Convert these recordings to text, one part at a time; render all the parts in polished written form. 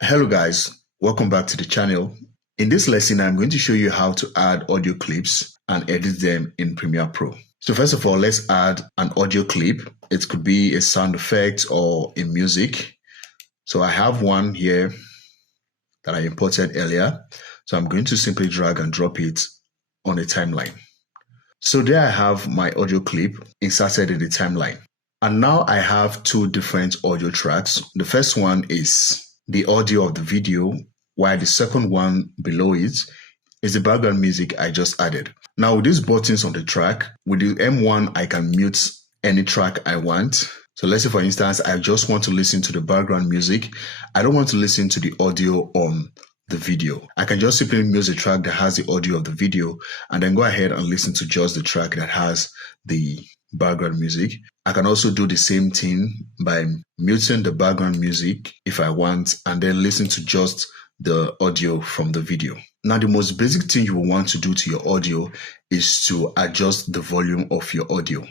Hello guys, welcome back to the channel. In this lesson, I'm going to show you how to add audio clips and edit them in Premiere Pro. So first of all, let's add an audio clip. It could be a sound effect or a music. So I have one here that I imported earlier. So I'm going to simply drag and drop it on a timeline. So there I have my audio clip inserted in the timeline. And now I have two different audio tracks. The first one is the audio of the video, while the second one below it is the background music I just added. Now with these buttons on the track, with the M1, I can mute any track I want. So let's say for instance, I just want to listen to the background music. I don't want to listen to the audio on the video. I can just simply mute the track that has the audio of the video and then go ahead and listen to just the track that has the background music. I can also do the same thing by muting the background music if I want and then listen to just the audio from the video. Now the most basic thing you will want to do to your audio is to adjust the volume of your audio.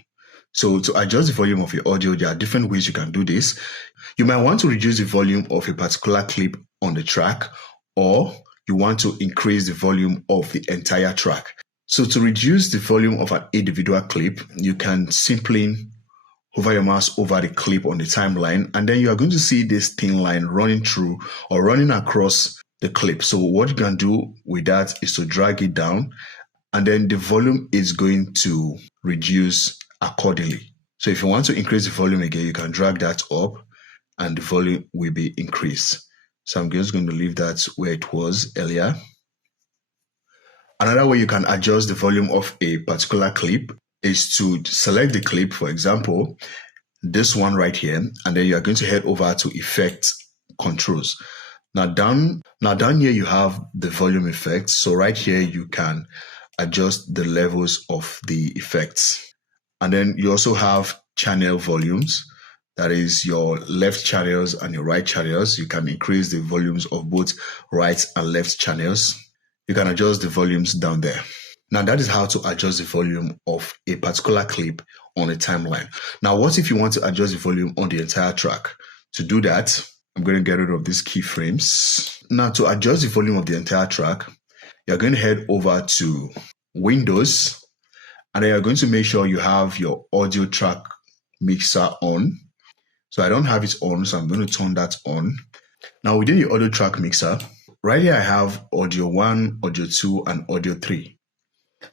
So to adjust the volume of your audio, there are different ways you can do this. You might want to reduce the volume of a particular clip on the track, or you want to increase the volume of the entire track. So to reduce the volume of an individual clip, you can simply hover your mouse over the clip on the timeline, and then you are going to see this thin line running through or running across the clip. So what you can do with that is to drag it down, and then the volume is going to reduce accordingly. So if you want to increase the volume again, you can drag that up and the volume will be increased. So I'm just going to leave that where it was earlier. Another way you can adjust the volume of a particular clip is to select the clip, for example, this one right here, and then you are going to head over to Effect Controls. Now down here you have the volume effects. So right here you can adjust the levels of the effects. And then you also have channel volumes. That is your left channels and your right channels. You can increase the volumes of both right and left channels. You can adjust the volumes down there. Now that is how to adjust the volume of a particular clip on a timeline. Now what if you want to adjust the volume on the entire track? To do that, I'm going to get rid of these keyframes. Now to adjust the volume of the entire track, you're going to head over to Windows, and then you're going to make sure you have your audio track mixer on. So I don't have it on, so I'm going to turn that on. Now within the audio track mixer, right here I have audio 1, audio 2, and audio 3.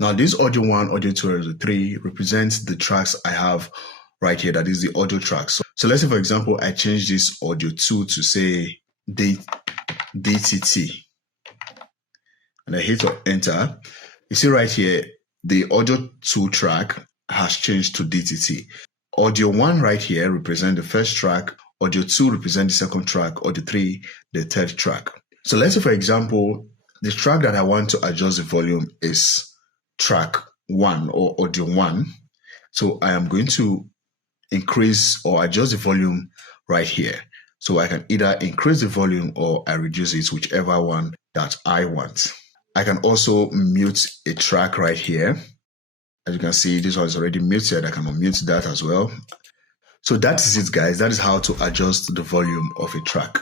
Now this audio 1, audio 2, and audio 3 represents the tracks I have right here, that is the audio tracks. So let's say for example, I change this audio 2 to say DTT, and I hit enter. You see right here, the audio 2 track has changed to DTT. Audio 1 right here represents the first track, audio 2 represents the second track, audio 3 the third track. So let's say for example, the track that I want to adjust the volume is track 1 or audio 1. So I am going to increase or adjust the volume right here. So I can either increase the volume or I reduce it, whichever one that I want. I can also mute a track right here. As you can see, this one is already muted. I can unmute that as well. So that is it, guys. That is how to adjust the volume of a track.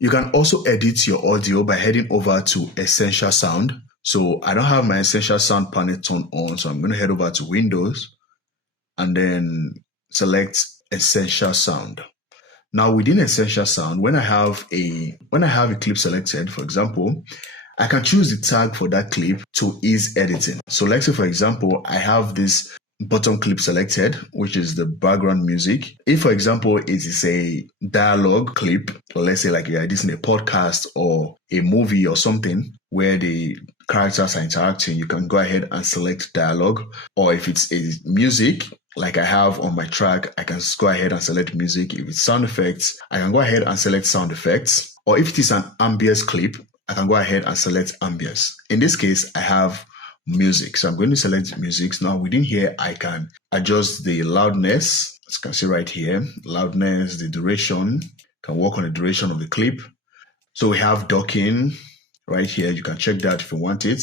You can also edit your audio by heading over to Essential Sound. So I don't have my Essential Sound panel turned on, so I'm going to head over to Windows and then select Essential Sound. Now within Essential Sound, when I have a clip selected, for example, I can choose the tag for that clip to ease editing. So let's say, for example, I have this bottom clip selected, which is the background music. If, for example, it is a dialogue clip, or let's say like you're editing a podcast or a movie or something where the characters are interacting, you can go ahead and select dialogue. Or if it's a music, like I have on my track, I can go ahead and select music. If it's sound effects, I can go ahead and select sound effects. Or if it is an ambience clip, I can go ahead and select ambience. In this case, I have music. So I'm going to select music. Now within here, I can adjust the loudness. As you can see right here, loudness, the duration, can work on the duration of the clip. So we have docking right here. You can check that if you want it.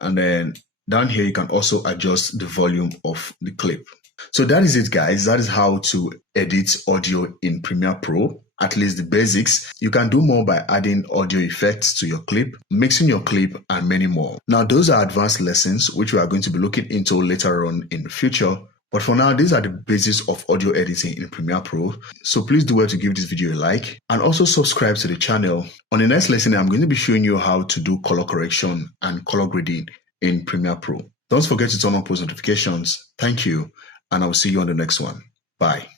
And then down here, you can also adjust the volume of the clip. So that is it, guys. That is how to edit audio in Premiere Pro. at least the basics. You can do more by adding audio effects to your clip, mixing your clip, and many more. Now, those are advanced lessons which we are going to be looking into later on in the future. But for now, these are the basics of audio editing in Premiere Pro. So please do well to give this video a like and also subscribe to the channel. On the next lesson, I'm going to be showing you how to do color correction and color grading in Premiere Pro. Don't forget to turn on post notifications. Thank you, and I will see you on the next one. Bye.